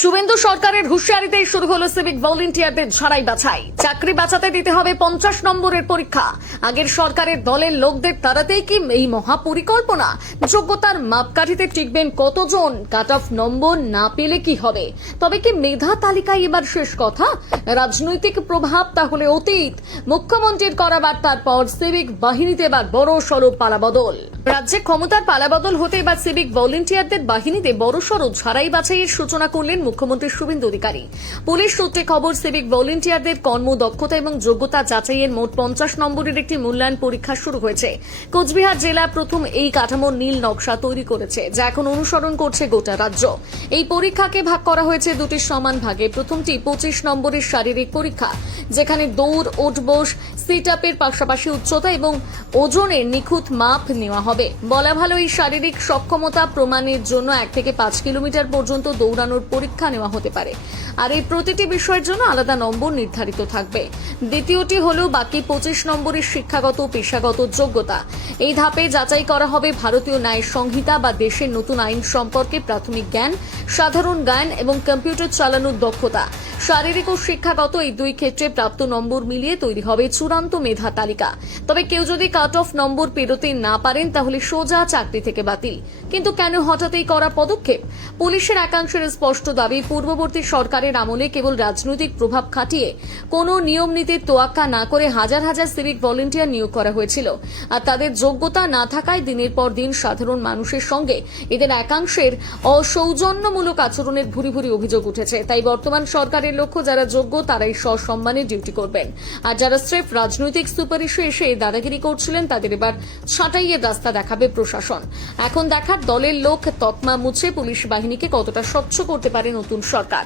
শুভেন্দু সরকারের হুঁশিয়ারিতেই শুরু হলো সিভিক ভলেন্টিয়ারদের ঝাড়াই বাছাই। চাকরি বাঁচাতে দিতে হবে 50 নম্বরের পরীক্ষা। আগের সরকারের দলের লোকদের তাড়াতেই কি এই মহাপরিকল্পনা? যোগ্যতার মাপকাঠিতে টিকবেন কতজন? কাট অফ নম্বর না পেলে কি হবে? তবে কি মেধা তালিকায় এবার শেষ কথা? রাজনৈতিক প্রভাব তাহলে অতীত। মুখ্যমন্ত্রীর করা বার্তার পর সিভিক বাহিনীতে এবার বড় সড় পালাবদল। রাজ্যে ক্ষমতার পালাবদল হতে এবার সিভিক ভলেন্টিয়ারদের বাহিনীতে বড়সড় ঝাড়াই বাছাইয়ের সূচনা করলেন মুখ্যমন্ত্রী শুভেন্দু অধিকারী। পুলিশ সূত্রে খবর, সিভিক ভলেন্টিয়ারদের কর্মদক্ষতা এবং যোগ্যতা যাচাইয়ের মোট 50 নম্বরের একটি মূল্যায়ন পরীক্ষা শুরু হয়েছে। কোচবিহার জেলা প্রথম এই কাঠামোর নীল নকশা তৈরি করেছে, যা এখন অনুসরণ করছে গোটা রাজ্য। এই পরীক্ষাকে ভাগ করা হয়েছে দুটি সমান ভাগে। প্রথমটি 25 নম্বরের শারীরিক পরীক্ষা, যেখানে দৌড়, ওঠবোস, সিট আপের পাশাপাশি উচ্চতা এবং ওজনের নিখুঁত মাপ নেওয়া হবে। বলা ভালো, এই শারীরিক সক্ষমতা প্রমাণের জন্য 1 থেকে 5 কিলোমিটার পর্যন্ত দৌড়ানোর পরীক্ষা নেওয়া হতে পারে, আর এই প্রতিটি বিষয়ের জন্য আলাদা নম্বর নির্ধারিত থাকবে। দ্বিতীয়টি হলো বাকি 25 নম্বরের শিক্ষাগত ও পেশাগত যোগ্যতা। এই ধাপে যাচাই করা হবে ভারতীয় ন্যায় সংহিতা বা দেশের নতুন আইন সম্পর্কে প্রাথমিক জ্ঞান, সাধারণ জ্ঞান এবং কম্পিউটার চালানোর দক্ষতা। শারীরিক ও শিক্ষাগত এই দুই ক্ষেত্রে প্রাপ্ত নম্বর মিলিয়ে তৈরি হবে চূড়ান্ত মেধা তালিকা। তবে কেউ যদি কাট অফ নম্বর পেরোতে না পারেন, তাহলে সোজা চাকরি থেকে বাতিল। কিন্তু কেন হঠাৎ এই করা পদক্ষেপ? পুলিশের একাংশের স্পষ্ট দাবি, পূর্ববর্তী সরকারের আমলে কেবল রাজনৈতিক প্রভাব খাটিয়ে কোনো নিয়ম নীতির তোয়াক্কা না করে হাজার হাজার সিভিক ভলেন্টিয়ার নিয়োগ করা হয়েছিল, আর তাদের যোগ্যতা না থাকায় দিনের পর দিন সাধারণ মানুষের সঙ্গে এদের একাংশের অসৌজন্যমূলক আচরণের ভুরি ভুরি অভিযোগ উঠেছে। তাই বর্তমান সরকারের লক্ষ্য, যারা যোগ্য তারাই সসম্মানে ডিউটি করবেন, আর যারা স্রেফ রাজনৈতিক সুপারিশে এসে দাদাগিরি করছিলেন তাদের এবার ছাঁটাইয়ের রাস্তা দেখাবে প্রশাসন। এখন দেখার দলের লোক তকমা মুছে পুলিশ বাহিনীকে কতটা স্বচ্ছ করতে পারে নতুন সরকার।